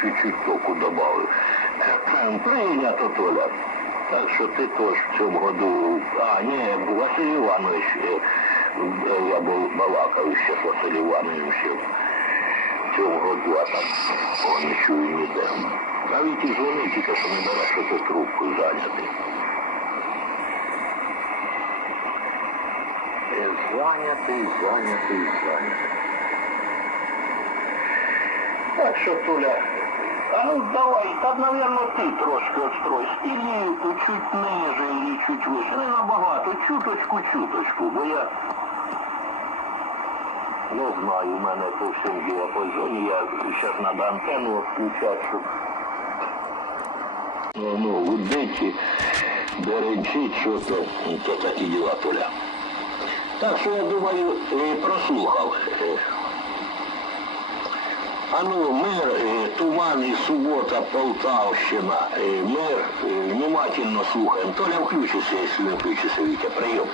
чуть-чуть току добавив. Прийнято, Толя. Так що ти теж в цьому году. А, ні, Василь Іванович, е, е, я був балакав ще з Василем Івановичем в цьому году, а там о, не ніде. Навіть і дзвонив, тільки що не бере, що ти трубку зайнятий. Е, Зайнятий, зайнятий, зайнятий. Так що, Толя, а ну давай, та, наверное, ти трошки отстрой. Стілію чуть ниже і чуть вище. Не набагато, чуточку-чуточку, бо я не знаю, у мене по всім діапазоні, я зараз треба антенну включати, щоб ну, ну, гудить, і беречить, що то, то такі діла, Толя. Так що я думаю, е, прослухав. Ну, мир, е, туман і субота, Полтавщина, е, мир, внимательно слухаємо. Толя включися, якщо не включиться, Вітя, прийом.